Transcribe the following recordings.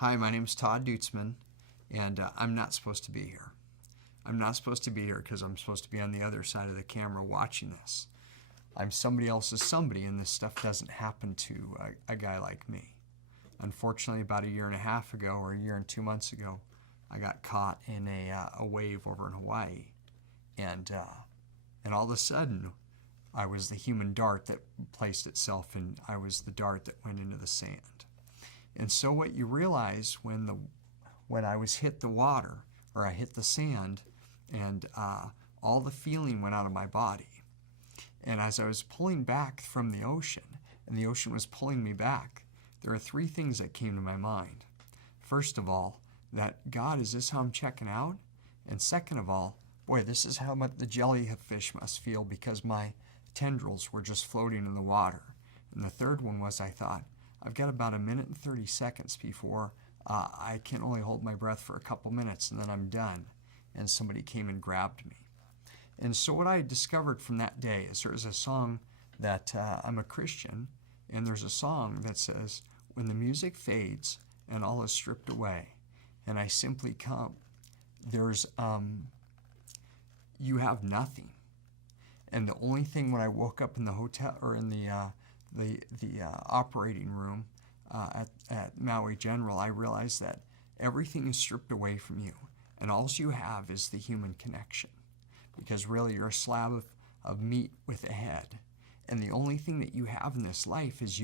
Hi, my name is Todd Dutesman, and I'm not supposed to be here. I'm not supposed to be here because I'm supposed to be on the other side of the camera watching this. I'm somebody else's somebody, and this stuff doesn't happen to a guy like me. Unfortunately, about a year and a half ago, or a year and 2 months ago, I got caught in a wave over in Hawaii, and all of a sudden, I was the human dart that placed itself, and I was the dart that went into the sand. And so what you realize when I was hit the water, or I hit the sand, and all the feeling went out of my body. And as I was pulling back from the ocean, and the ocean was pulling me back, there are three things that came to my mind. First of all, that God, is this how I'm checking out? And second of all, boy, this is how much the jellyfish must feel because my tendrils were just floating in the water. And the third one was, I thought, I've got about 1 minute and 30 seconds before I can only hold my breath for a couple minutes and then I'm done. And somebody came and grabbed me. And so what I discovered from that day is there's a song that I'm a Christian, and there's a song that says, when the music fades and all is stripped away, and I simply come, there's, you have nothing. And the only thing when I woke up in the hotel, or in the operating room at Maui General, I realized that everything is stripped away from you, and all you have is the human connection. Because really you're a slab of meat with a head. And the only thing that you have in this life is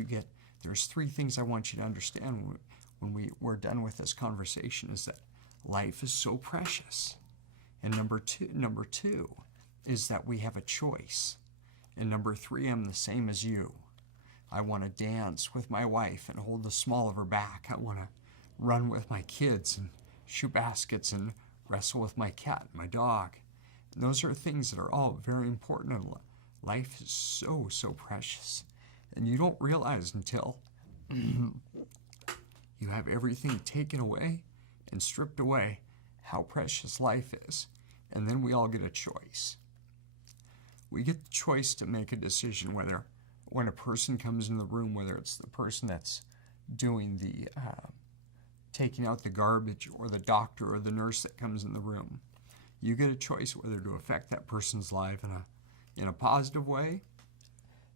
there's three things I want you to understand when we're done with this conversation, is that life is so precious. And number two is that we have a choice. And number three, I'm the same as you. I want to dance with my wife and hold the small of her back. I want to run with my kids and shoot baskets and wrestle with my cat and my dog. And those are things that are all very important. And life is so, so precious. And you don't realize until you have everything taken away and stripped away how precious life is. And then we all get a choice. We get the choice to make a decision whether, when a person comes in the room, whether it's the person that's doing the taking out the garbage, or the doctor or the nurse that comes in the room. You get a choice whether to affect that person's life in a positive way,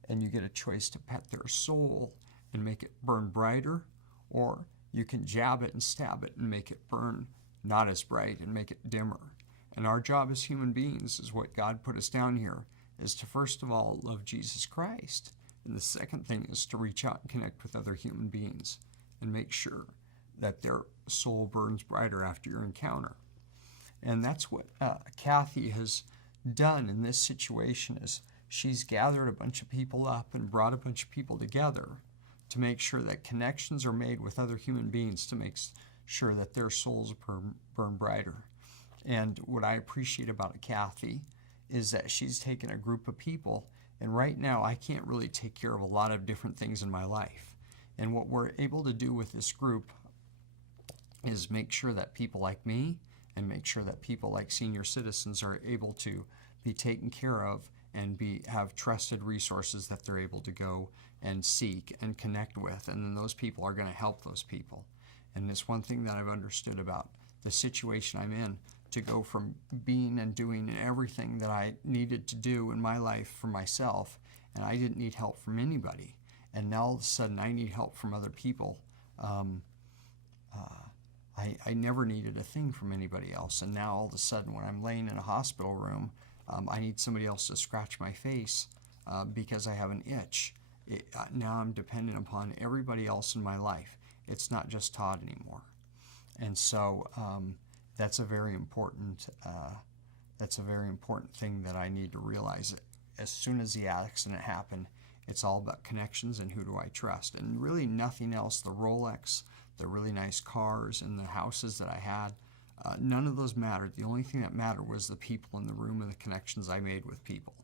and you get a choice to pet their soul and make it burn brighter, or you can jab it and stab it and make it burn not as bright and make it dimmer. And our job as human beings is what God put us down here, is to first of all love Jesus Christ. And the second thing is to reach out and connect with other human beings and make sure that their soul burns brighter after your encounter. And that's what Kathy has done in this situation, is she's gathered a bunch of people up and brought a bunch of people together to make sure that connections are made with other human beings to make sure that their souls burn brighter. And what I appreciate about Kathy is that she's taken a group of people, and right now I can't really take care of a lot of different things in my life. And what we're able to do with this group is make sure that people like me and make sure that people like senior citizens are able to be taken care of and have trusted resources that they're able to go and seek and connect with. And then those people are going to help those people. And it's one thing that I've understood about the situation I'm in, to go from being and doing everything that I needed to do in my life for myself, and I didn't need help from anybody. And now all of a sudden I need help from other people. I never needed a thing from anybody else, and now all of a sudden when I'm laying in a hospital room, I need somebody else to scratch my face because I have an itch. Now I'm dependent upon everybody else in my life. It's not just Todd anymore. And so that's a very important thing that I need to realize. As soon as the accident happened, it's all about connections and who do I trust, and really nothing else. The Rolex, the really nice cars, and the houses that I had, none of those mattered. The only thing that mattered was the people in the room and the connections I made with people.